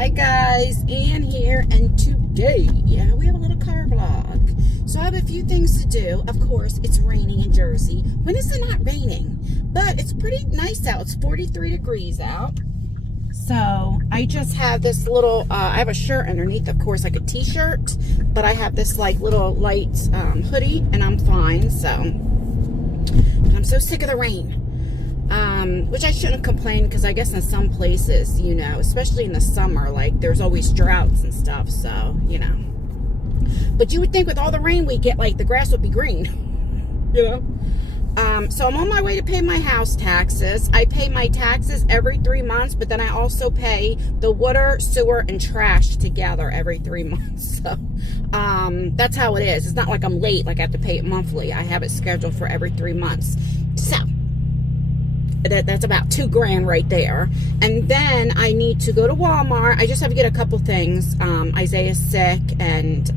Hi guys, Ann here, and today, we have a little car vlog. So I have a few things to do. Of course, it's raining in Jersey. When is it not raining? But it's pretty nice out. It's 43 degrees out. So I just have this little, I have a shirt underneath, of course, like a t-shirt, but I have this like little light hoodie, and I'm fine. So I'm so sick of the rain. Which I shouldn't complain, because I guess in some places, especially in the summer, like there's always droughts and stuff, so, But you would think with all the rain we get, like the grass would be green, So I'm on my way to pay my house taxes. I pay my taxes every 3 months, but then I also pay the water, sewer, and trash together every 3 months. So that's how it is. It's not like I'm late, like I have to pay it monthly. I have it scheduled for every 3 months. So that's about $2 grand right there. And then I need to go to Walmart. I just have to get a couple things. Isaiah's sick, and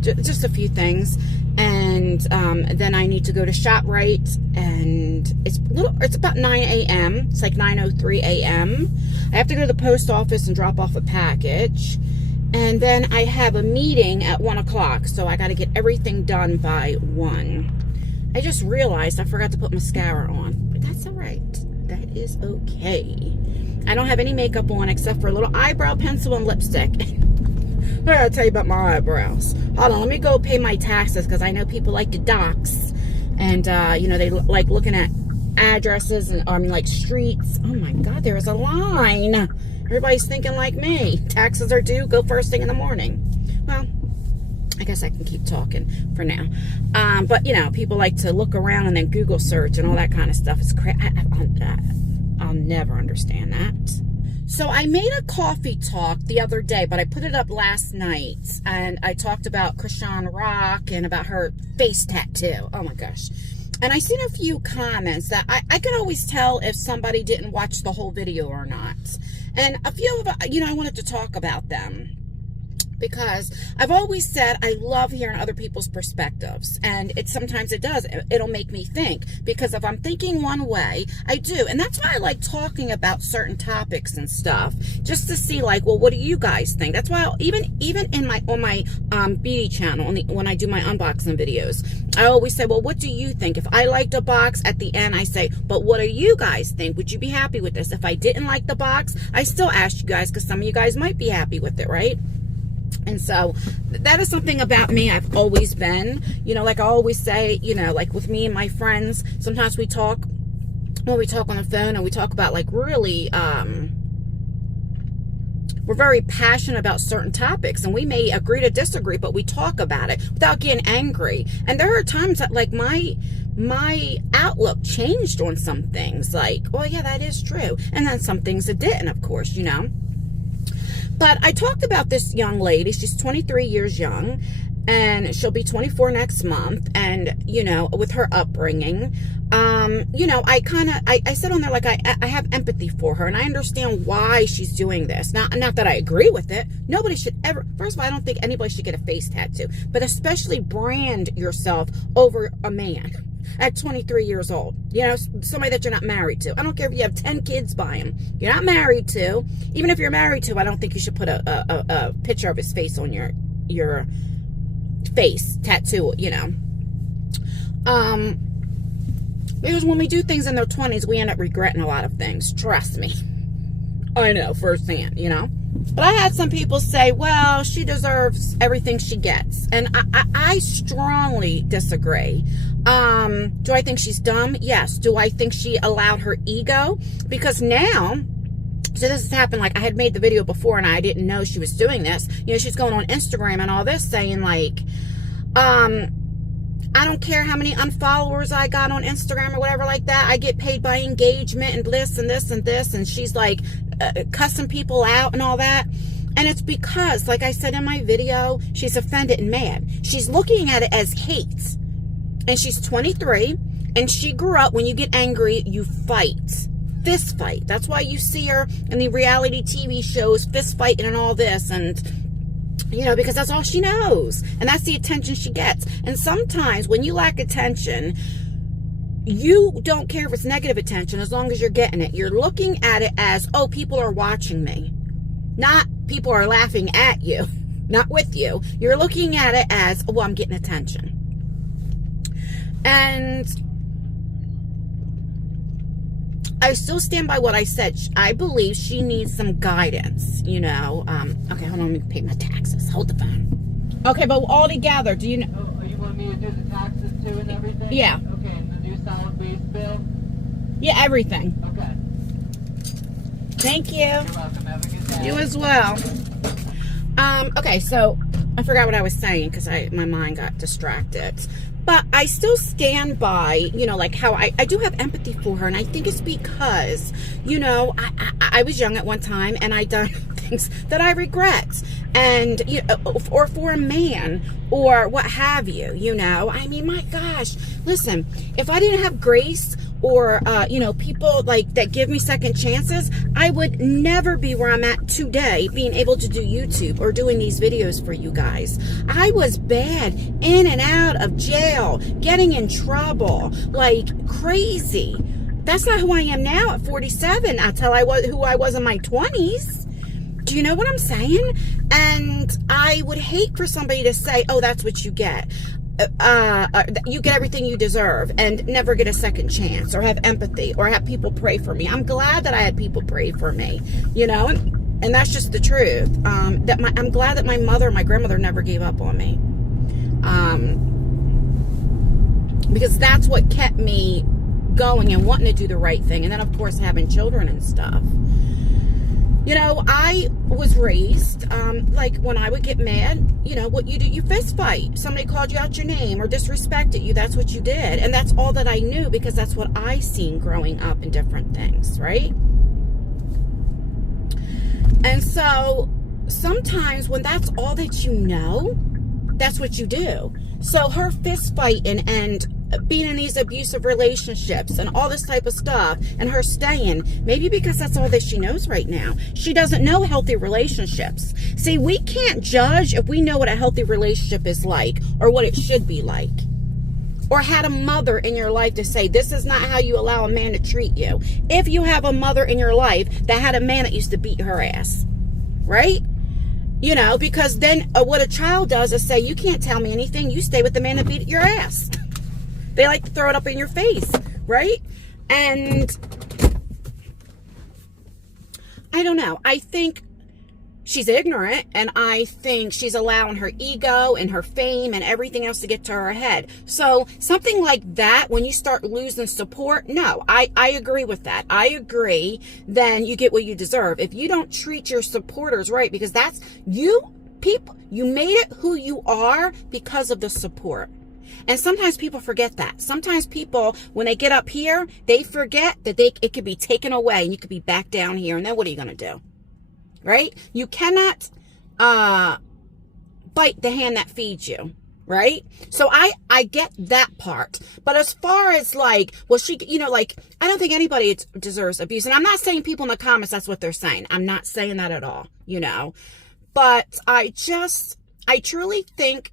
just a few things. And then I need to go to ShopRite, and it's about 9 a.m. It's like 9:03 a.m. I have to go to the post office and drop off a package. And then I have a meeting at 1 o'clock, so I got to get everything done by 1. I just realized I forgot to put mascara on, but that's all right. That is okay. I don't have any makeup on except for a little eyebrow pencil and lipstick. I gotta tell you about my eyebrows. Hold on, let me go pay my taxes, because I know people like to dox, and they like looking at addresses and like streets. Oh my God, there is a line. Everybody's thinking like me. Taxes are due. Go first thing in the morning. Well, I guess I can keep talking for now. But, people like to look around and then Google search and all that kind of stuff. It's crazy. I'll never understand that. So I made a coffee talk the other day, but I put it up last night. And I talked about Chrisean and about her face tattoo. Oh, my gosh. And I seen a few comments that I could always tell if somebody didn't watch the whole video or not. And a few of I wanted to talk about them, because I've always said I love hearing other people's perspectives, and sometimes it'll make me think, because if I'm thinking one way, I do, and that's why I like talking about certain topics and stuff, just to see like, well, what do you guys think? That's why even on my beauty channel, when I do my unboxing videos, I always say, well, what do you think? If I liked a box, at the end I say, but what do you guys think? Would you be happy with this? If I didn't like the box, I still ask you guys, because some of you guys might be happy with it, right? And so that is something about me I've always been, like I always say, like with me and my friends, sometimes we talk on the phone, and we talk about like really, we're very passionate about certain topics, and we may agree to disagree, but we talk about it without getting angry. And there are times that like my outlook changed on some things, like, well, yeah, that is true. And then some things it didn't, of course, But I talked about this young lady. She's 23 years young, and she'll be 24 next month. And, with her upbringing, I said on there, like, I have empathy for her, and I understand why she's doing this. Not that I agree with it. Nobody should ever, first of all, I don't think anybody should get a face tattoo, but especially brand yourself over a man at 23 years old, somebody that you're not married to. I don't care if you have 10 kids by him. You're not married to. Even if you're married to, I don't think you should put a picture of his face on your face tattoo, Because when we do things in their 20s, we end up regretting a lot of things. Trust me. I know firsthand, But I had some people say, well, she deserves everything she gets. And I strongly disagree. Do I think she's dumb? Yes. Do I think she allowed her ego? Because now, so this has happened, like I had made the video before and I didn't know she was doing this. She's going on Instagram and all this saying like, I don't care how many unfollowers I got on Instagram or whatever like that. I get paid by engagement and this and this and this. And she's like cussing people out and all that. And it's because, like I said in my video, she's offended and mad. She's looking at it as hate. And she's 23. And she grew up, when you get angry, you fight. Fist fight. That's why you see her in the reality TV shows, fist fighting and all this. And because that's all she knows. And that's the attention she gets. And sometimes when you lack attention, you don't care if it's negative attention as long as you're getting it. You're looking at it as, oh, people are watching me. Not people are laughing at you, not with you. You're looking at it as, well, I'm getting attention. And I still stand by what I said. I believe she needs some guidance, you know. Okay, hold on, let me pay my taxes. Hold the phone. Okay, but all together, do you know? Oh, you want me to do the taxes too and everything? Yeah. Okay, and the new solid waste bill? Yeah, everything. Okay. Thank you. You're welcome. Have a good day. You as well. Okay, so I forgot what I was saying because my mind got distracted. But I still stand by, you know, like how I do have empathy for her. And I think it's because, you know, I was young at one time and I done things that I regret. And, you know, or for a man or what have you, you know. I mean, my gosh, listen, if I didn't have grace or, you know, people like that give me second chances, I would never be where I'm at today, being able to do YouTube or doing these videos for you guys. I was bad, in and out of jail, getting in trouble, like crazy. That's not who I am now at 47. That's how who I was in my 20s. Do you know what I'm saying? And I would hate for somebody to say, oh, that's what you get. You get everything you deserve and never get a second chance or have empathy or have people pray for me. I'm glad that I had people pray for me, you know, and that's just the truth. I'm glad that my mother and my grandmother never gave up on me. Because that's what kept me going and wanting to do the right thing. And then, of course, having children and stuff. You know, I was raised, like when I would get mad, you know, what you do, you fist fight. Somebody called you out your name or disrespected you. That's what you did. And that's all that I knew because that's what I seen growing up in different things, right? And so sometimes when that's all that you know, that's what you do. So her fist fighting and being in these abusive relationships and all this type of stuff and her staying, maybe because that's all that she knows right now. She doesn't know healthy relationships. See, we can't judge if we know what a healthy relationship is like or what it should be like. Or had a mother in your life to say, this is not how you allow a man to treat you. If you have a mother in your life that had a man that used to beat her ass, right? You know, because then what a child does is say, you can't tell me anything. You stay with the man that beat your ass. They like to throw it up in your face, right? And I don't know. I think she's ignorant, and I think she's allowing her ego and her fame and everything else to get to her head. So something like that, when you start losing support, no, I agree with that. I agree. Then you get what you deserve. If you don't treat your supporters right, because that's you people, you made it who you are because of the support. And sometimes people forget that. Sometimes people, when they get up here, they forget that it could be taken away and you could be back down here. And then what are you going to do? Right? You cannot bite the hand that feeds you. Right? So I get that part. But as far as like, well, she, you know, like, I don't think anybody deserves abuse. And I'm not saying people in the comments, that's what they're saying. I'm not saying that at all, you know. But I truly think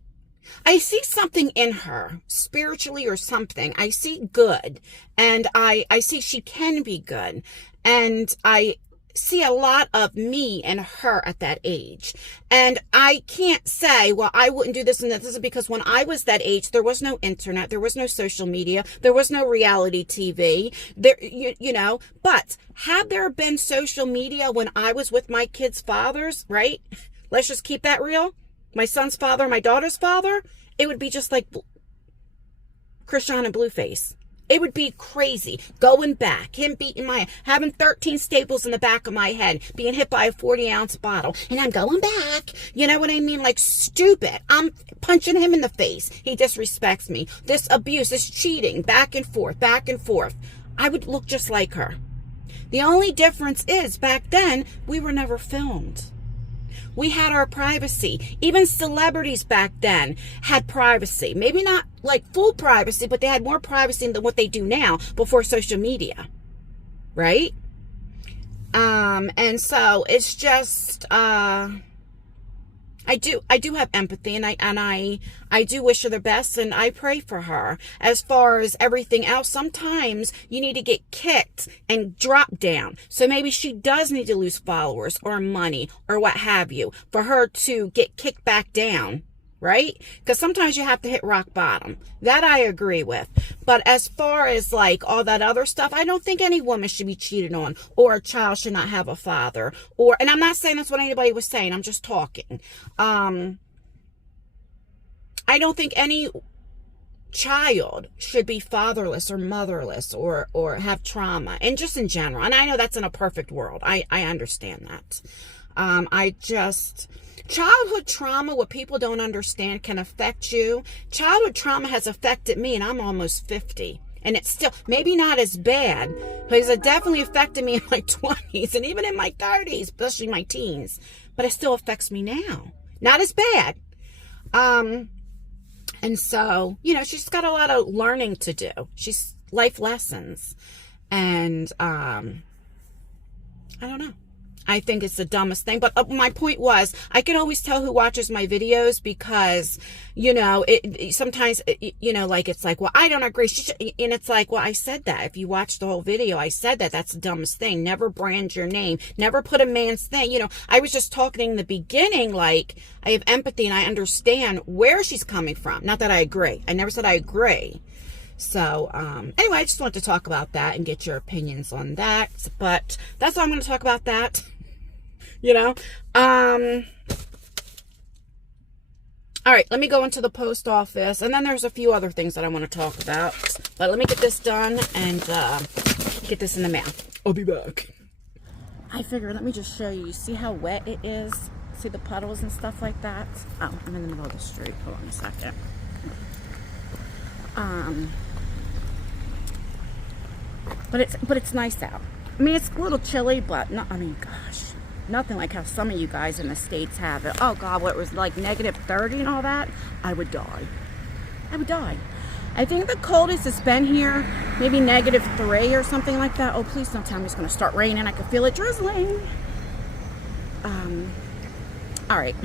I see something in her, spiritually or something. I see good, and I see she can be good, and I see a lot of me and her at that age. And I can't say, well, I wouldn't do this and that. This is because when I was that age, there was no internet, there was no social media, there was no reality TV, there, you know. But had there been social media when I was with my kids' fathers, right? Let's just keep that real. My son's father, my daughter's father, it would be just like Chrisean and Blueface. It would be crazy. Going back, him beating having 13 staples in the back of my head, being hit by a 40-ounce bottle, and I'm going back. You know what I mean? Like stupid. I'm punching him in the face. He disrespects me. This abuse, this cheating, back and forth, back and forth. I would look just like her. The only difference is back then, we were never filmed. We had our privacy. Even celebrities back then had privacy. Maybe not like full privacy, but they had more privacy than what they do now before social media. Right? And so it's just, I I do have empathy, and I do wish her the best, and I pray for her. As far as everything else, sometimes you need to get kicked and drop down. So maybe she does need to lose followers or money or what have you for her to get kicked back down, right? Because sometimes you have to hit rock bottom. That I agree with. But as far as like all that other stuff, I don't think any woman should be cheated on, or a child should not have a father, and I'm not saying that's what anybody was saying. I'm just talking. I don't think any child should be fatherless or motherless or have trauma, and just in general. And I know that's in a perfect world. I understand that. Childhood trauma, what people don't understand, can affect you. Childhood trauma has affected me, and I'm almost 50. And it's still, maybe not as bad, because it definitely affected me in my 20s and even in my 30s, especially my teens. But it still affects me now. Not as bad. And so, she's got a lot of learning to do. She's life lessons. And, I don't know. I think it's the dumbest thing. But my point was, I can always tell who watches my videos because, sometimes, like, it's like, well, I don't agree. And it's like, well, I said that. If you watch the whole video, I said that. That's the dumbest thing. Never brand your name. Never put a man's thing. I was just talking in the beginning, like, I have empathy and I understand where she's coming from. Not that I agree. I never said I agree. So, anyway, I just want to talk about that and get your opinions on that. But that's all I'm going to talk about that. All right, let me go into the post office, and then there's a few other things that I want to talk about. But let me get this done and get this in the mail. I'll be back. I figured, let me just show you. See how wet it is? See the puddles and stuff like that? Oh, I'm in the middle of the street. Hold on a second. But it's nice out. I mean, it's a little chilly, but gosh, nothing like how some of you guys in the States have it. Oh God, what it was like -30 and all that? I would die. I think the coldest it's been here, maybe -3 or something like that. Oh, please don't tell me it's going to start raining. I can feel it drizzling. All right.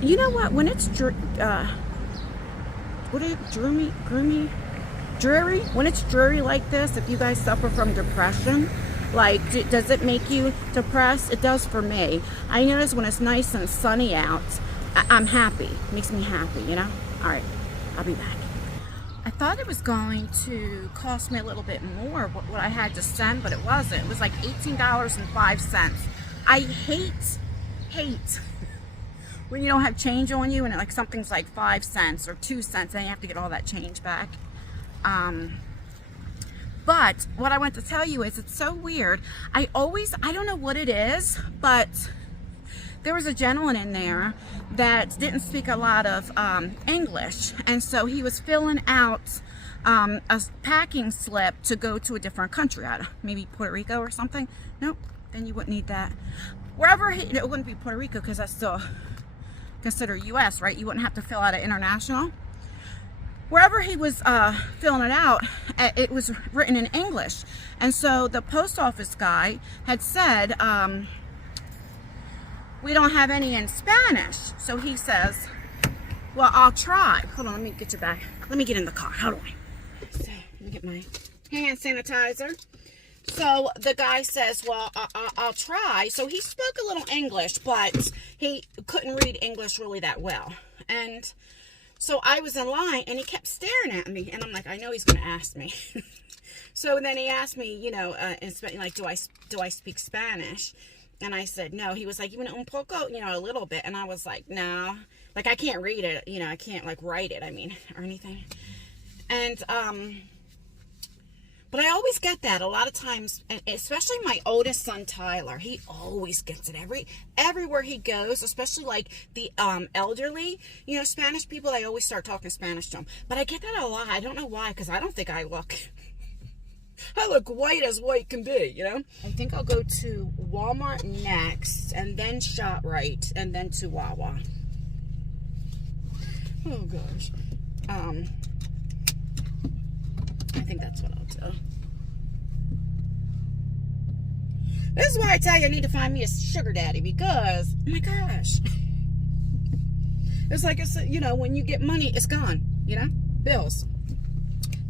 You know what? When it's dreary, when it's dreary like this, if you guys suffer from depression, like, does it make you depressed? It does for me. I notice when it's nice and sunny out, I'm happy. It makes me happy, All right, I'll be back. I thought it was going to cost me a little bit more what I had to send, but it wasn't. It was like $18.05. I hate when you don't have change on you and like something's like 5 cents or 2 cents, and you have to get all that change back. But what I want to tell you is, it's so weird. I don't know what it is, but there was a gentleman in there that didn't speak a lot of English. And so he was filling out a packing slip to go to a different country, maybe Puerto Rico or something. Nope, then you wouldn't need that. It wouldn't be Puerto Rico because that's still considered U.S., right? You wouldn't have to fill out an international. Wherever he was filling it out, it was written in English. And so the post office guy had said, we don't have any in Spanish. So he says, well, I'll try. Hold on, let me get you back. Let me get in the car. Hold on. So, let me get my hand sanitizer. So the guy says, well, I'll try. So he spoke a little English, but he couldn't read English really that well. And so I was in line, and he kept staring at me, and I'm like, I know he's going to ask me. So then he asked me, like, do I speak Spanish? And I said, no. He was like, even un poco, a little bit. And I was like, no. Like, I can't read it, I can't, like, write it, or anything. And, but I always get that a lot of times, and especially my oldest son, Tyler. He always gets it everywhere he goes, especially like the elderly, Spanish people. I always start talking Spanish to them. But I get that a lot. I don't know why, because I don't think I look white as white can be, I think I'll go to Walmart next, and then ShopRite, and then to Wawa. Oh gosh. I think that's what I'll do. This is why I tell you I need to find me a sugar daddy, because, oh my gosh. It's like, it's, you know, when you get money, it's gone, you know? Bills.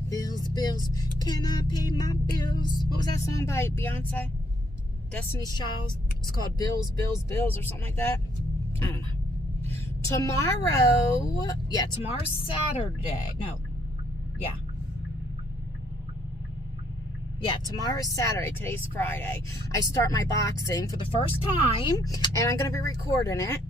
Bills, bills. Can I pay my bills? What was that song by Beyonce? Destiny's Child? It's called Bills, Bills, Bills or something like that. I don't know. Tomorrow, yeah, tomorrow's Saturday. No, yeah. Yeah, tomorrow's Saturday. Today's Friday. I start my boxing for the first time, and I'm going to be recording it.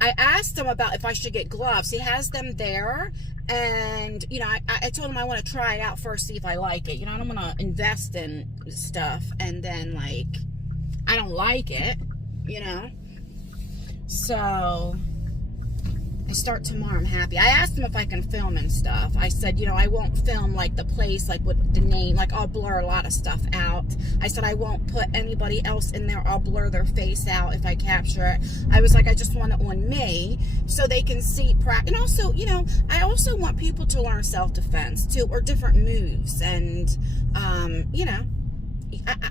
I asked him about if I should get gloves. He has them there, and, you know, I told him I want to try it out first, see if I like it. You know, I don't want to invest in stuff, and then, like, I don't like it, you know. So I start tomorrow. I'm happy. I asked him if I can film and stuff. I said, you know, I won't film like the place, like with the name, like I'll blur a lot of stuff out. I said I won't put anybody else in there. I'll blur their face out if I capture it. I was like, I just want it on me so they can see and also, you know, I also want people to learn self-defense too, or different moves, and you know,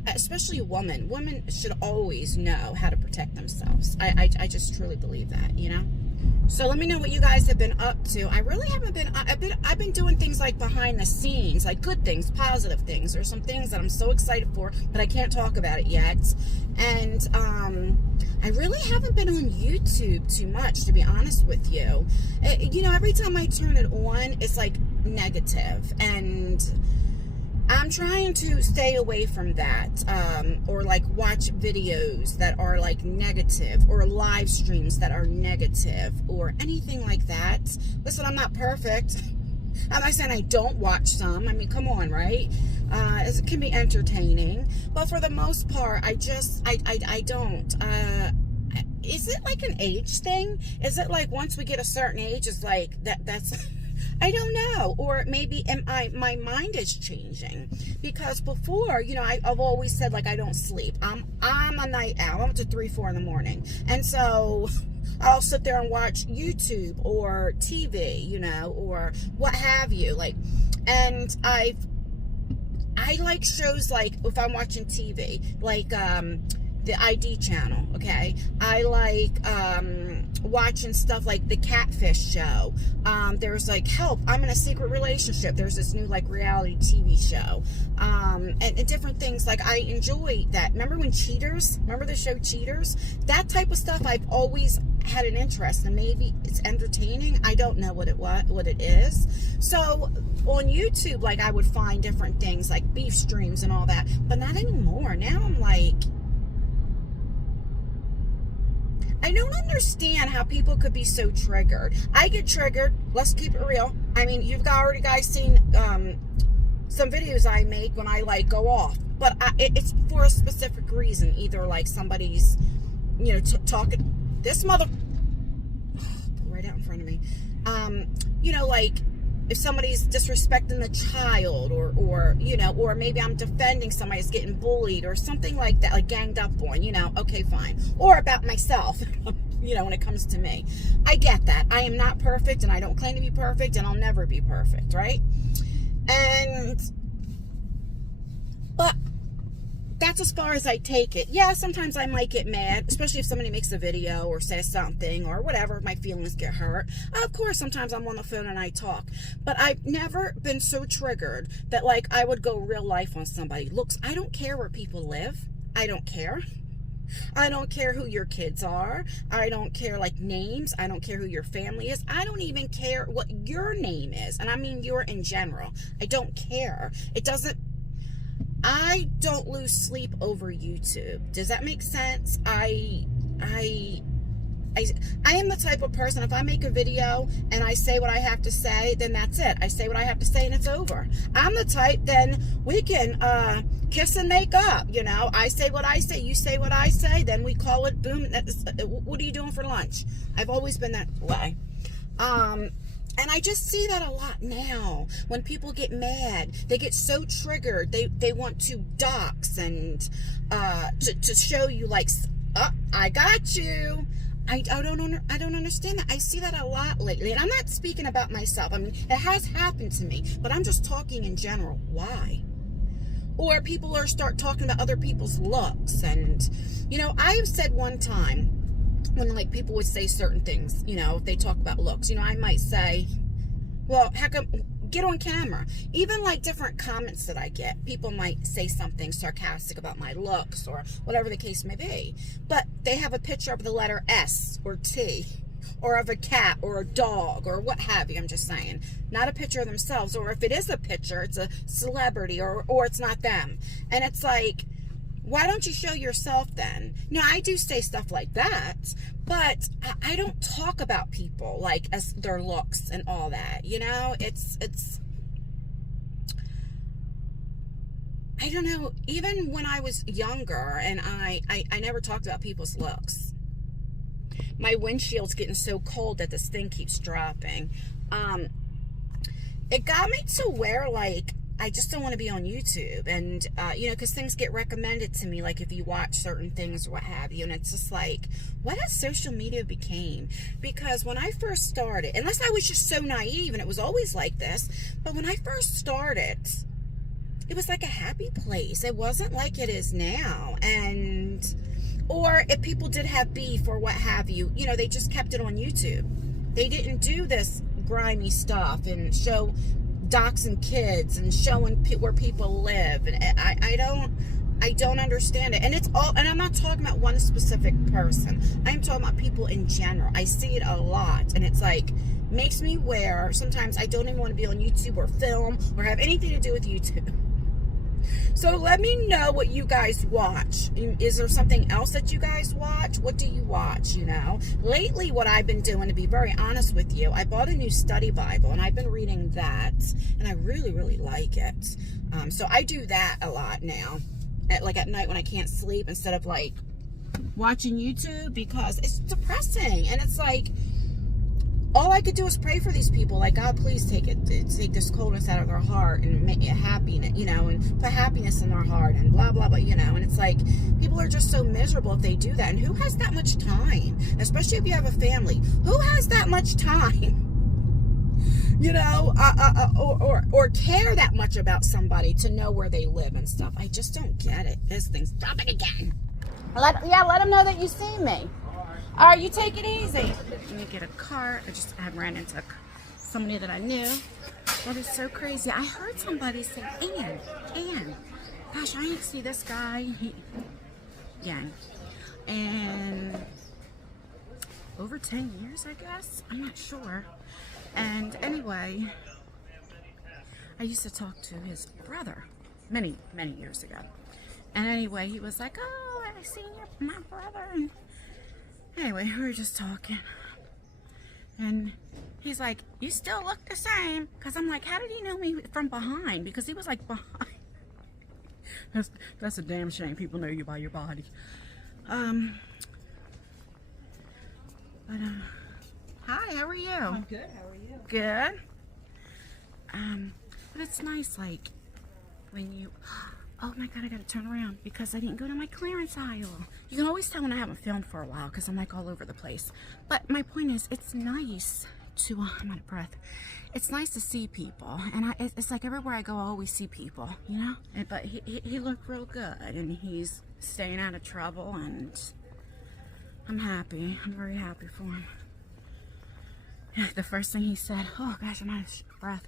especially women should always know how to protect themselves. I just truly believe that, you know. So let me know what you guys have been up to. I really haven't been, I've been doing things like behind the scenes, like good things, positive things. There's some things that I'm so excited for, but I can't talk about it yet. And I really haven't been on YouTube too much, to be honest with you. You know, every time I turn it on, it's like negative, and I'm trying to stay away from that, or like watch videos that are like negative, or live streams that are negative, or anything like that. Listen, I'm not perfect. I'm not saying I don't watch some. I mean, come on, right? It can be entertaining, but for the most part, I don't. Is it like an age thing? Is it like once we get a certain age, it's like that's I don't know. Or maybe my mind is changing, because before, you know, I've always said, like, I don't sleep. I'm a night owl. I'm up to 3, 4 in the morning, and so I'll sit there and watch YouTube or TV, you know, or what have you, like, and I like shows, like, if I'm watching TV, like the ID channel, okay? I like watching stuff like the Catfish show. There's like Help, I'm in a Secret Relationship. There's this new like reality TV show, and different things. Like, I enjoy that. Remember when Cheaters? Remember the show Cheaters? That type of stuff I've always had an interest in. Maybe it's entertaining. I don't know what it is. So on YouTube, like, I would find different things like beef streams and all that, but not anymore. Now I'm like, I don't understand how people could be so triggered. I get triggered. Let's keep it real. I mean, you've already guys seen some videos I make when I like go off, but it's for a specific reason. Either like somebody's, you know, talking. This mother, right out in front of me. You know, like, if somebody's disrespecting the child, or you know, or maybe I'm defending somebody that's getting bullied or something like that, like ganged up on, you know, okay, fine. Or about myself, you know, when it comes to me. I get that. I am not perfect, and I don't claim to be perfect, and I'll never be perfect, right? But that's as far as I take it. Yeah, sometimes I might get mad, especially if somebody makes a video or says something or whatever, my feelings get hurt. Of course, sometimes I'm on the phone and I talk. But I've never been so triggered that, like, I would go real life on somebody. Looks, I don't care where people live. I don't care. I don't care who your kids are. I don't care, like, names. I don't care who your family is. I don't even care what your name is. And I mean your in general. I don't care. It doesn't. I don't lose sleep over YouTube. Does that make sense? I am the type of person, if I make a video and I say what I have to say, then that's it. I say what I have to say and it's over. I'm the type, then we can kiss and make up, you know. I say what I say, you say what I say, then we call it boom. What are you doing for lunch? I've always been that way. And I just see that a lot now. When people get mad, they get so triggered. They want to dox and to show you, like, oh, I got you. I don't understand that. I see that a lot lately. And I'm not speaking about myself. I mean, it has happened to me. But I'm just talking in general. Why? Or people are start talking about other people's looks. And, you know, I have said one time, when like people would say certain things, you know, if they talk about looks, you know, I might say, well, how come, get on camera. Even like different comments that I get, people might say something sarcastic about my looks or whatever the case may be, but they have a picture of the letter S or T or of a cat or a dog or what have you. I'm just saying, not a picture of themselves, or if it is a picture, it's a celebrity or it's not them. And it's like, why don't you show yourself then? Now, I do say stuff like that, but I don't talk about people like as their looks and all that, you know? It's I don't know, even when I was younger and I never talked about people's looks. My windshield's getting so cold that this thing keeps dropping. It got me to where, like, I just don't want to be on YouTube. And, you know, because things get recommended to me, like if you watch certain things or what have you. And it's just like, what has social media became? Because when I first started, unless I was just so naive and it was always like this, but when I first started, it was like a happy place. It wasn't like it is now. And, or if people did have beef or what have you, you know, they just kept it on YouTube. They didn't do this grimy stuff and show doxing kids and showing where people live. And I don't understand it. And it's all, and I'm not talking about one specific person. I'm talking about people in general. I see it a lot, and it's like, makes me where sometimes I don't even want to be on YouTube or film or have anything to do with YouTube. So let me know what you guys watch. Is there something else that you guys watch? What do you watch, you know? Lately, what I've been doing, to be very honest with you, I bought a new study Bible, and I've been reading that, and I really, really like it. So I do that a lot now, at night when I can't sleep, instead of, like, watching YouTube, because it's depressing, and it's like, all I could do is pray for these people. Like, God, please take this coldness out of their heart and make it happiness, you know, and put happiness in their heart and blah, blah, blah, you know. And it's like, people are just so miserable if they do that. And who has that much time? Especially if you have a family. Who has that much time? You know, or care that much about somebody to know where they live and stuff. I just don't get it. This thing's dropping again. Let them know that you see me. All right, you take it easy. Let me get a cart. I ran into somebody that I knew. That is so crazy. I heard somebody say, Ann. Gosh, I didn't see this guy. And over 10 years, I guess. I'm not sure. And anyway, I used to talk to his brother many, many years ago. And anyway, he was like, oh, I seen my brother. And anyway, we were just talking, and he's like, you still look the same. Because I'm like, how did he know me from behind? Because he was like behind. That's a damn shame. People know you by your body. Hi, how are you? I'm good, how are you? Good. But it's nice, like, when you... Oh my God, I gotta turn around because I didn't go to my clearance aisle. You can always tell when I haven't filmed for a while because I'm like all over the place. But my point is, it's nice to, I'm out of breath. It's nice to see people. And it's like everywhere I go, I always see people, you know? But he looked real good, and he's staying out of trouble, and I'm happy. I'm very happy for him. The first thing he said, oh gosh, I'm out of breath.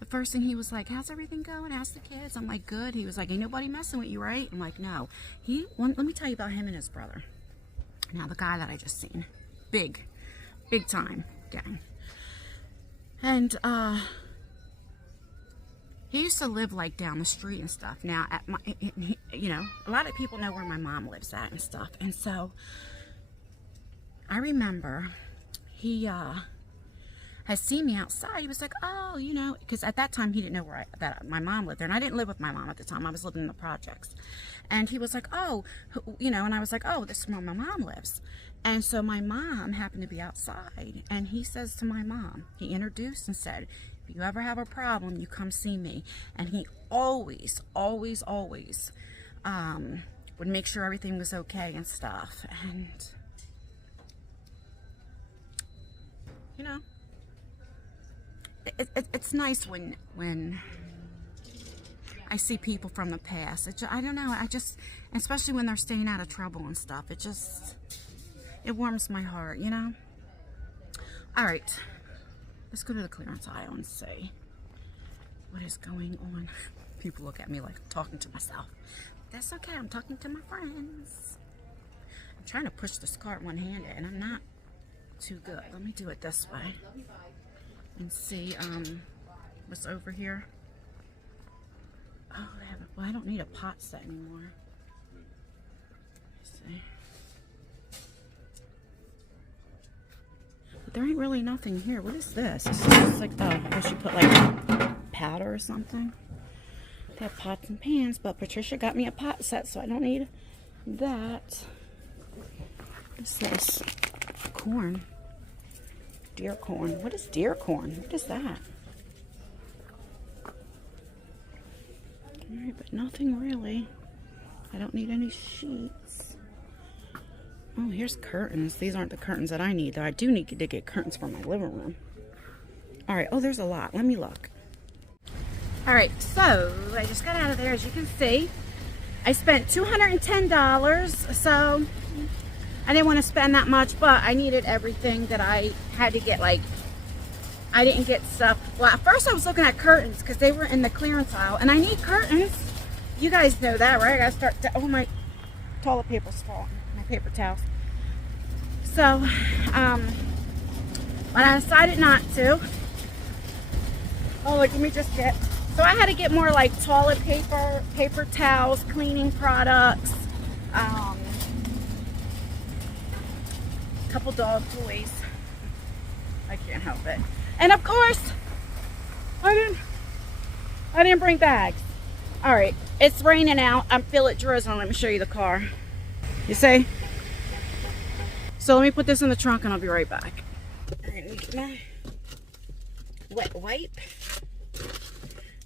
The first thing he was like, how's everything going? How's the kids? I'm like, good. He was like, ain't nobody messing with you, right? I'm like, no. Let me tell you about him and his brother. Now, the guy that I just seen, big time gang. And he used to live like down the street and stuff. Now, you know, a lot of people know where my mom lives at and stuff. And so I remember he had seen me outside. He was like, oh, you know, because at that time he didn't know that my mom lived there, and I didn't live with my mom at the time. I was living in the projects. And he was like, oh, you know, and I was like, oh, this is where my mom lives. And so my mom happened to be outside, and he says to my mom, he introduced and said, if you ever have a problem, you come see me. And he always would make sure everything was okay and stuff. And you know, it's nice when I see people from the past. I don't know. Especially when they're staying out of trouble and stuff. It warms my heart, you know? All right. Let's go to the clearance aisle and see what is going on. People look at me like I'm talking to myself. That's okay. I'm talking to my friends. I'm trying to push this cart one-handed, and I'm not too good. Let me do it this way and see what's over here. Oh, well, I don't need a pot set anymore. Let's see. But there ain't really nothing here. What is this? This is just like I should put like powder or something. They have pots and pans, but Patricia got me a pot set, so I don't need that. What's this? Corn. Deer corn. What is deer corn? What is that? Alright, but nothing really. I don't need any sheets. Oh, here's curtains. These aren't the curtains that I need, though. I do need to get curtains for my living room. Alright, oh, there's a lot. Let me look. Alright, so I just got out of there. As you can see, I spent $210, so I didn't want to spend that much, but I needed everything that I had to get. Like, I didn't get stuff. Well, at first I was looking at curtains because they were in the clearance aisle, and I need curtains. You guys know that, right? I gotta start. Oh, my toilet paper's falling. My paper towels. So, but I decided not to. Oh, look, let me just get. So I had to get more like toilet paper, paper towels, cleaning products, couple dog toys. I can't help it. And of course, I didn't bring bags. All right, it's raining out. I feel it drizzling. Let me show you the car. You see? So let me put this in the trunk and I'll be right back. All right, let me get my wet wipe.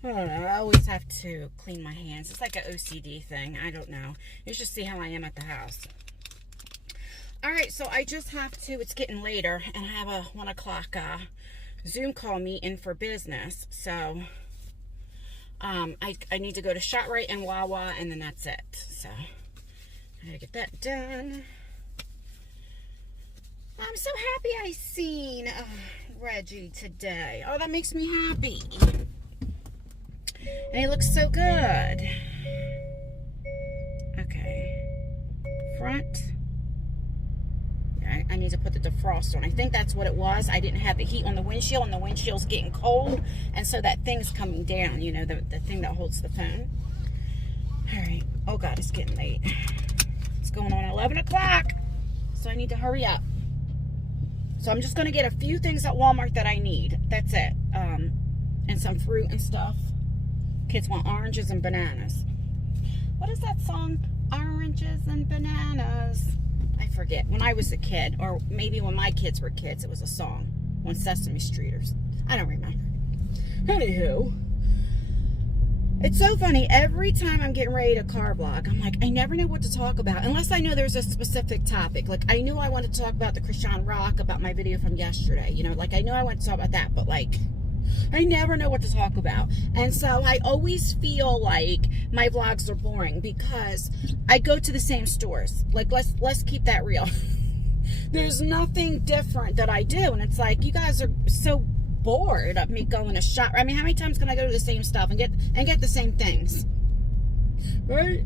I don't know. I always have to clean my hands. It's like an OCD thing. I don't know. You should see how I am at the house. Alright, so I just have to, it's getting later, and I have a 1 o'clock Zoom call meeting for business. So, I need to go to ShopRite and Wawa, and then that's it. So, I gotta get that done. I'm so happy I seen Reggie today. Oh, that makes me happy. And he looks so good. Okay. Front. Yeah, I need to put the defroster on. I think that's what it was. I didn't have the heat on the windshield, and the windshield's getting cold. And so that thing's coming down, you know, the thing that holds the phone. Alright. Oh, God, it's getting late. It's going on 11 o'clock. So I need to hurry up. So I'm just going to get a few things at Walmart that I need. That's it. And some fruit and stuff. Kids want oranges and bananas. What is that song? Oranges and bananas. I forget. When I was a kid, or maybe when my kids were kids, it was a song on Sesame Streeters. I don't remember. Anywho, it's so funny. Every time I'm getting ready to car vlog, I'm like, I never know what to talk about unless I know there's a specific topic. Like, I knew I wanted to talk about the Chrisean rock, about my video from yesterday. You know, like, I know I want to talk about that, but like, I never know what to talk about. And so I always feel like my vlogs are boring because I go to the same stores. Like, let's keep that real. There's nothing different that I do. And it's like, you guys are so bored of me going to shop. I mean, how many times can I go to the same stuff and get the same things? Right?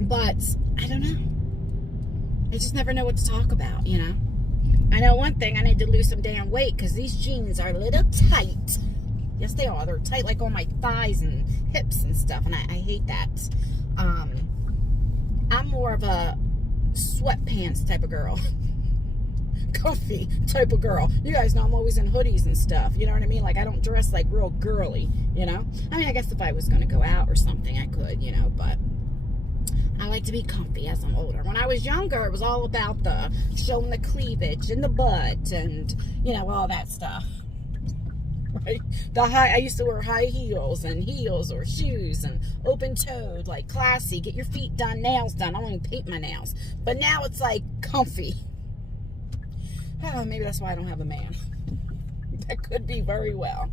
But I don't know. I just never know what to talk about, you know? I know one thing, I need to lose some damn weight because these jeans are a little tight. Yes, they are. They're tight like on my thighs and hips and stuff, and I hate that. I'm more of a sweatpants type of girl. Comfy type of girl. You guys know I'm always in hoodies and stuff. You know what I mean? Like, I don't dress like real girly, you know? I mean, I guess if I was going to go out or something, I could, you know, but I like to be comfy as I'm older. When I was younger, it was all about the showing the cleavage and the butt and, you know, all that stuff. Right? I used to wear high heels or shoes and open-toed, like classy. Get your feet done, nails done. I don't even paint my nails. But now it's like comfy. Oh, maybe that's why I don't have a man. That could be very well.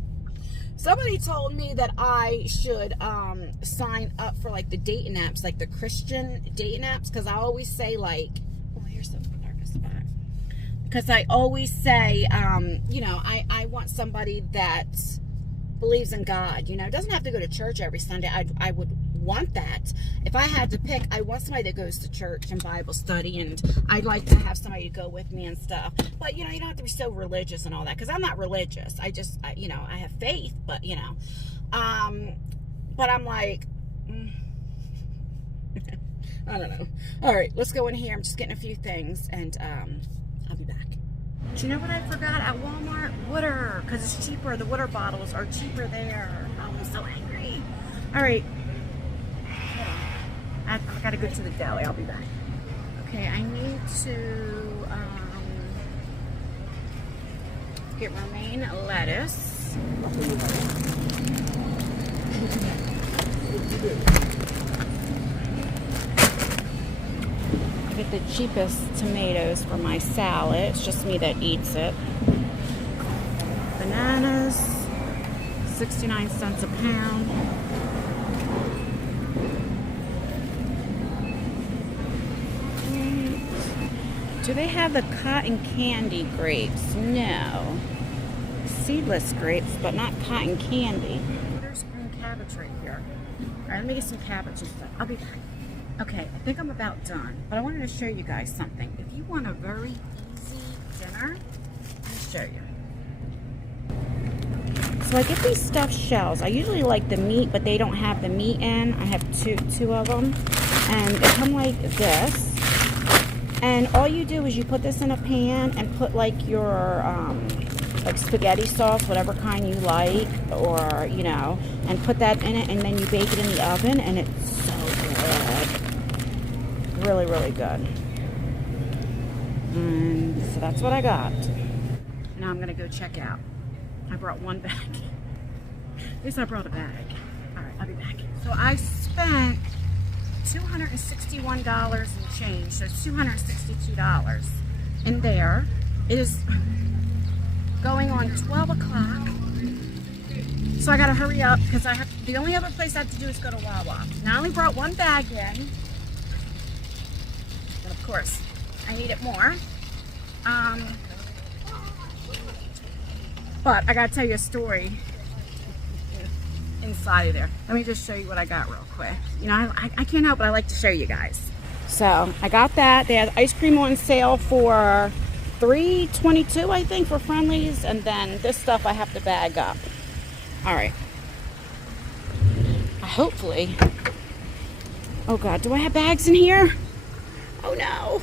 Somebody told me that I should sign up for like the dating apps, like the Christian dating apps, because I always say like, oh, here's the darkest spot. Because I always say, you know, I want somebody that believes in God. You know, it doesn't have to go to church every Sunday. I would want that. If I had to pick, I want somebody that goes to church and Bible study, and I'd like to have somebody to go with me and stuff. But, you know, you don't have to be so religious and all that, because I'm not religious. You know, I have faith, but, you know. But I'm like, I don't know. All right, let's go in here. I'm just getting a few things, and I'll be back. Do you know what I forgot at Walmart? Water, because it's cheaper. The water bottles are cheaper there. Oh, I'm so angry. All right. I gotta go to the deli. I'll be back. Okay, I need to get romaine lettuce. Get the cheapest tomatoes for my salad. It's just me that eats it. Bananas, 69 cents a pound. Do they have the cotton candy grapes? No. Seedless grapes, but not cotton candy. There's green cabbage right here. All right, let me get some cabbage and stuff. I'll be back. Okay, I think I'm about done, but I wanted to show you guys something. If you want a very easy dinner, let me show you. So I get these stuffed shells. I usually like the meat, but they don't have the meat in. I have two of them, and they come like this. And all you do is you put this in a pan and put like your like spaghetti sauce, whatever kind you like, or you know, and put that in it, and then you bake it in the oven, and it's so good. Really, really good. And so that's what I got. Now I'm gonna go check out. I brought one bag. At least I brought a bag. All right, I'll be back. So I spent $261 and change, so it's $262 in there. It is going on 12 o'clock, so I gotta hurry up because I have, the only other place I have to do is go to Wawa. Now I only brought one bag in, and of course I need it more. But I gotta tell you a story inside of there. Let me just show you what I got real quick. You know, I can't help but I like to show you guys. So I got that. They had ice cream on sale for $3.22, I think, for Friendlies, and then this stuff I have to bag up. All right. Hopefully. Oh God, do I have bags in here? Oh no.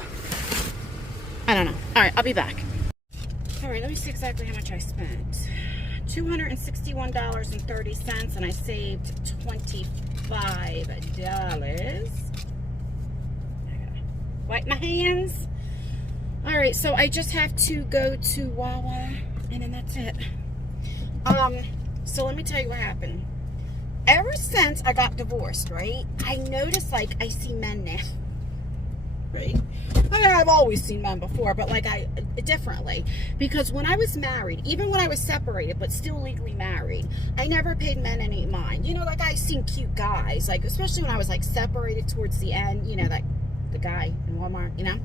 I don't know. All right, I'll be back. All right, let me see exactly how much I spent. $261.30, and I saved $25. I gotta wipe my hands. All right, so I just have to go to Wawa, and then that's it. So let me tell you what happened. Ever since I got divorced, right, I noticed, like, I see men now, right? I mean, I've always seen men before, but, like, differently. Because when I was married, even when I was separated, but still legally married, I never paid men any mind. You know, like, I seen cute guys, like, especially when I was, like, separated towards the end, you know, like, the guy in Walmart, you know?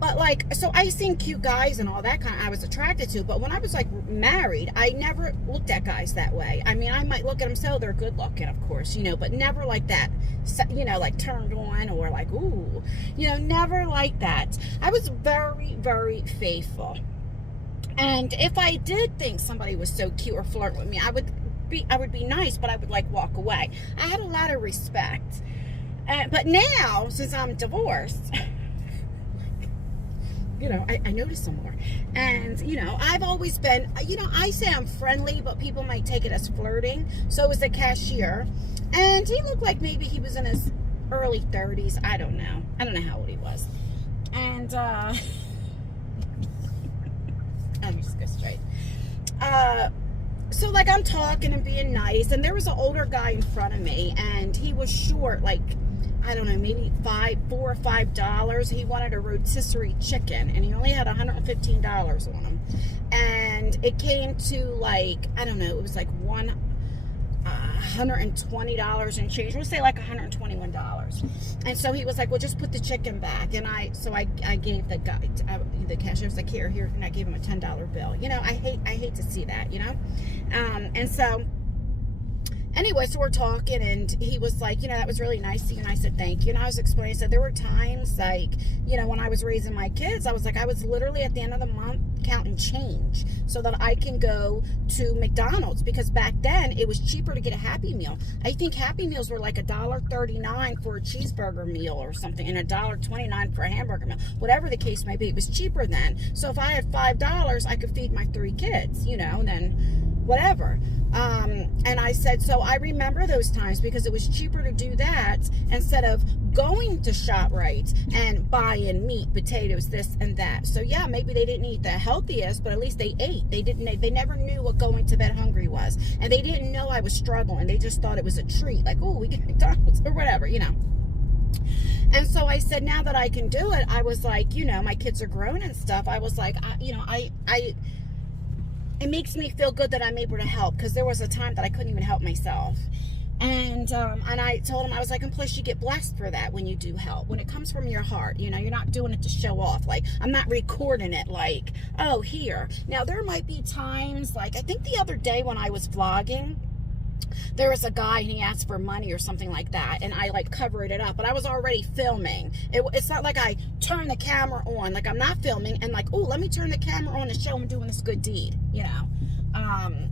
But, like, so I seen cute guys and all that kind of, I was attracted to. But when I was, like, married, I never looked at guys that way. I mean, I might look at them, so they're good looking, of course, you know, but never like that, you know, like turned on or like, ooh, you know, never like that. I was very, very faithful. And if I did think somebody was so cute or flirt with me, I would be nice, but I would, like, walk away. I had a lot of respect. But now, since I'm divorced, you know, I notice some more. And, you know, I've always been, you know, I say I'm friendly, but people might take it as flirting. So was the cashier. And he looked like maybe he was in his early 30s. I don't know. I don't know how old he was. And, let me just go straight. So, like, I'm talking and being nice. And there was an older guy in front of me. And he was short, like, I don't know, maybe $4 or $5. He wanted a rotisserie chicken, and he only had $115 on him. And it came to, like, I don't know, it was like $120 and change. We'll say like $121. And so he was like, well, just put the chicken back. And I gave the guy, the cashier was like, here, and I gave him a $10 bill. You know, I hate to see that, you know? And so, anyway, so we're talking, and he was like, you know, that was really nice of you. And I said, thank you. And I was explaining, I said, there were times, like, you know, when I was raising my kids, I was like, I was literally at the end of the month counting change so that I can go to McDonald's, because back then it was cheaper to get a Happy Meal. I think Happy Meals were like $1.39 for a cheeseburger meal or something, and $1.29 for a hamburger meal. Whatever the case may be, it was cheaper then. So if I had $5, I could feed my 3 kids, you know, and then whatever. And I said, so I remember those times because it was cheaper to do that instead of going to ShopRite and buying meat, potatoes, this and that. So yeah, maybe they didn't eat the healthiest, but at least they ate. They never knew what going to bed hungry was. And they didn't know I was struggling. They just thought it was a treat. Like, oh, we get McDonald's or whatever, you know. And so I said, now that I can do it, I was like, you know, my kids are grown and stuff. I was like, it makes me feel good that I'm able to help, because there was a time that I couldn't even help myself. And I told him, I was like, and plus you get blessed for that when you do help. When it comes from your heart, you know, you're not doing it to show off. Like, I'm not recording it like, oh, here. Now, there might be times, like, I think the other day when I was vlogging, there was a guy and he asked for money or something like that, and I like covered it up, but I was already filming. It's not like I turn the camera on, like I'm not filming and like, oh, let me turn the camera on to show him doing this good deed, you know.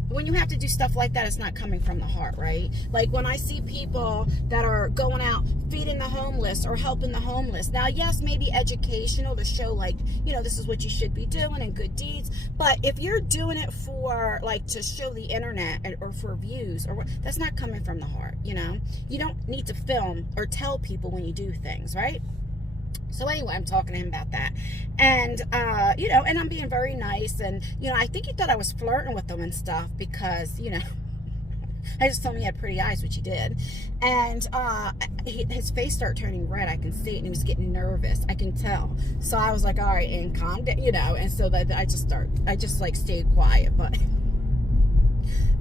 When you have to do stuff like that, it's not coming from the heart, right? Like when I see people that are going out feeding the homeless or helping the homeless. Now, yes, maybe educational to show like, you know, this is what you should be doing and good deeds. But if you're doing it for like to show the internet or for views, or that's not coming from the heart, you know? You don't need to film or tell people when you do things, right? So anyway, I'm talking to him about that. And, you know, and I'm being very nice. And, you know, I think he thought I was flirting with him and stuff because, you know, I just told him he had pretty eyes, which he did. And his face started turning red. I can see it. And he was getting nervous. I can tell. So I was like, all right, and calm down, you know. And so that I just like stayed quiet. But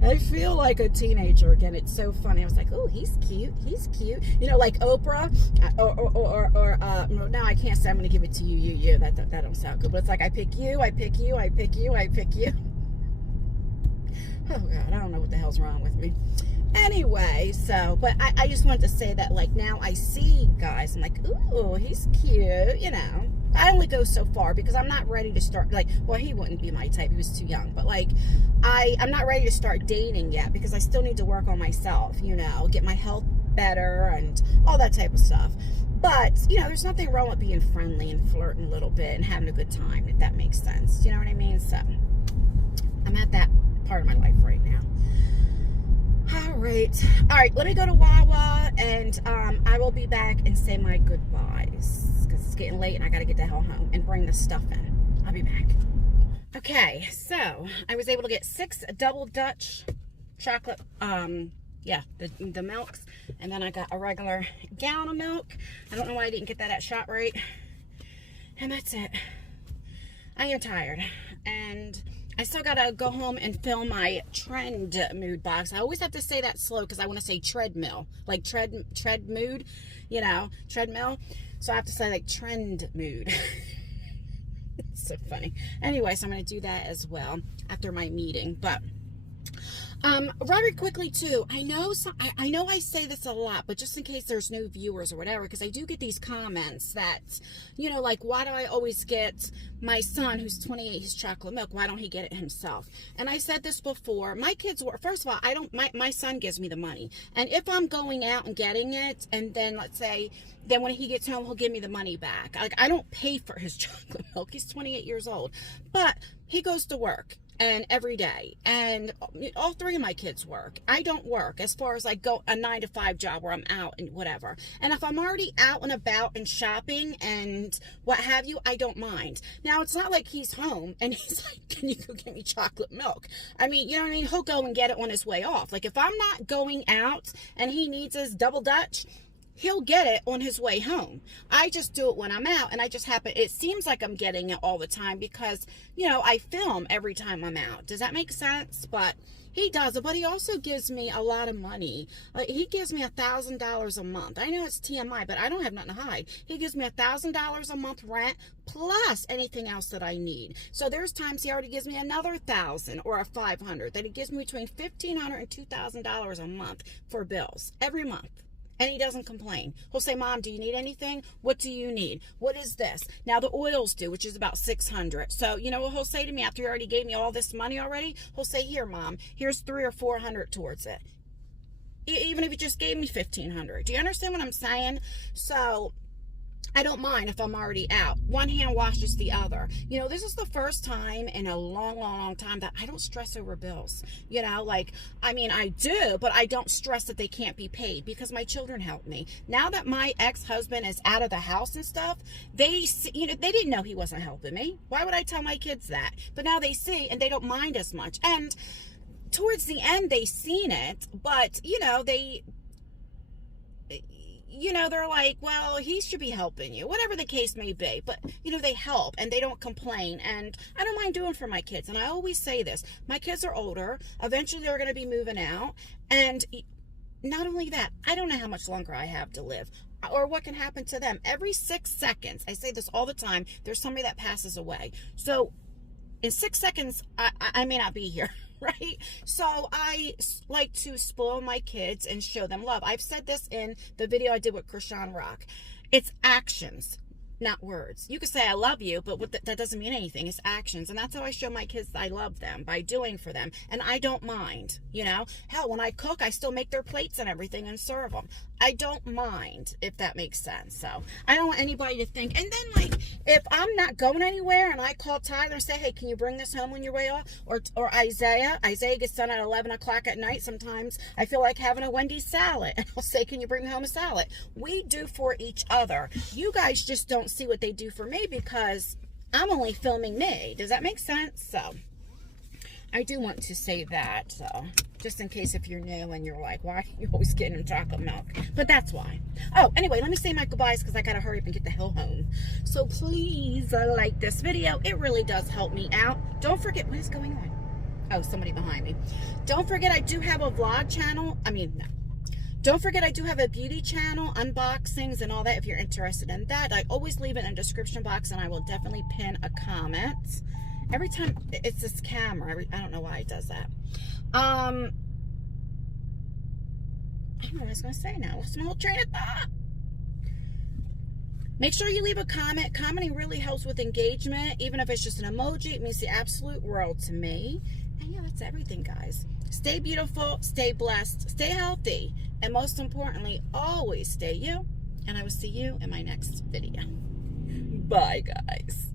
I feel like a teenager again. It's so funny. I was like, oh, he's cute. He's cute. You know, like Oprah or now I can't say I'm going to give it to you. That don't sound good. But it's like, I pick you, I pick you, I pick you, I pick you. Oh, God, I don't know what the hell's wrong with me. Anyway, so, but I just wanted to say that, like, now I see guys, I'm like, ooh, he's cute, you know. I only go so far because I'm not ready to start, like, well, he wouldn't be my type. He was too young. But, like, I'm not ready to start dating yet because I still need to work on myself, you know, get my health better and all that type of stuff. But, you know, there's nothing wrong with being friendly and flirting a little bit and having a good time, if that makes sense. You know what I mean? So, I'm at that part of my life right now. All right, let me go to Wawa, and I will be back and say my goodbyes because it's getting late and I got to get the hell home and bring the stuff in. I'll be back. Okay, so I was able to get 6 double Dutch chocolate, yeah, the milks, and then I got a regular gallon of milk. I don't know why I didn't get that at ShopRite, and that's it. I am tired, and I still gotta go home and film my trend mood box. I always have to say that slow because I want to say treadmill, like tread mood, you know, treadmill. So I have to say like trend mood. It's so funny. Anyway, so I'm gonna do that as well after my meeting. But very quickly too, I know I say this a lot, but just in case there's no viewers or whatever, because I do get these comments that, you know, like, why do I always get my son who's 28 his chocolate milk? Why don't he get it himself? And I said this before, my kids were, first of all, my son gives me the money, and if I'm going out and getting it, and then let's say, then when he gets home, he'll give me the money back. Like, I don't pay for his chocolate milk. He's 28 years old, but he goes to work. And every day, and all 3 of my kids work. I don't work as far as like go a 9-to-5 job where I'm out and whatever. And if I'm already out and about and shopping and what have you, I don't mind. Now, it's not like he's home and he's like, can you go get me chocolate milk? I mean, you know what I mean? He'll go and get it on his way off. Like if I'm not going out and he needs his double Dutch, he'll get it on his way home. I just do it when I'm out, and I just happen, it seems like I'm getting it all the time because, you know, I film every time I'm out. Does that make sense? But He does, but he also gives me a lot of money. Like, he gives me $1,000 a month. I know it's TMI, but I don't have nothing to hide. He gives me $1,000 a month rent plus anything else that I need. So there's times he already gives me another 1,000 or a 500. That he gives me between $1,500 and $2,000 a month for bills every month. And he doesn't complain. He'll say, Mom, do you need anything? What do you need? What is this? Now the oils due, which is about $600. So, you know what he'll say to me after he already gave me all this money already? He'll say, here, Mom, here's $300 or $400 towards it. Even if he just gave me $1,500. Do you understand what I'm saying? So I don't mind if I'm already out. One hand washes the other. You know, this is the first time in a long, long, long time that I don't stress over bills. You know, like, I mean, I do, but I don't stress that they can't be paid because my children help me. Now that my ex-husband is out of the house and stuff, they see, you know, they didn't know he wasn't helping me. Why would I tell my kids that? But now they see and they don't mind as much. And towards the end, they seen it, but, you know, they're like, well, he should be helping you, whatever the case may be. But, you know, they help and they don't complain. And I don't mind doing for my kids. And I always say this, my kids are older. Eventually they're going to be moving out. And not only that, I don't know how much longer I have to live or what can happen to them. Every 6 seconds, I say this all the time, there's somebody that passes away. So in 6 seconds, I may not be here. Right? So I like to spoil my kids and show them love. I've said this in the video I did with Chrisean. It's actions, not words. You could say I love you, but that doesn't mean anything. It's actions. And that's how I show my kids I love them, by doing for them. And I don't mind, you know. Hell, when I cook, I still make their plates and everything and serve them. I don't mind, if that makes sense. So I don't want anybody to think. And then, like, if I'm not going anywhere and I call Tyler and say, hey, can you bring this home when you're way off? Or Isaiah gets done at 11 o'clock at night. Sometimes I feel like having a Wendy's salad. And I'll say, can you bring me home a salad? We do for each other. You guys just don't see what they do for me because I'm only filming me. Does that make sense? So I do want to say that, so just in case if you're new and you're like, why are you always getting chocolate milk? But that's why. Oh, anyway, let me say my goodbyes because I gotta hurry up and get the hell home. So please like this video. It really does help me out. Don't forget, what is going on? Oh, somebody behind me. Don't forget, I do have a vlog channel. Don't forget, I do have a beauty channel, unboxings and all that if you're interested in that. I always leave it in the description box and I will definitely pin a comment. Every time, it's this camera. I don't know why it does that. I don't know what I was going to say now. Lost my whole train of thought. Make sure you leave a comment. Commenting really helps with engagement. Even if it's just an emoji, it means the absolute world to me. And yeah, that's everything, guys. Stay beautiful, stay blessed, stay healthy, and most importantly, always stay you. And I will see you in my next video. Bye, guys.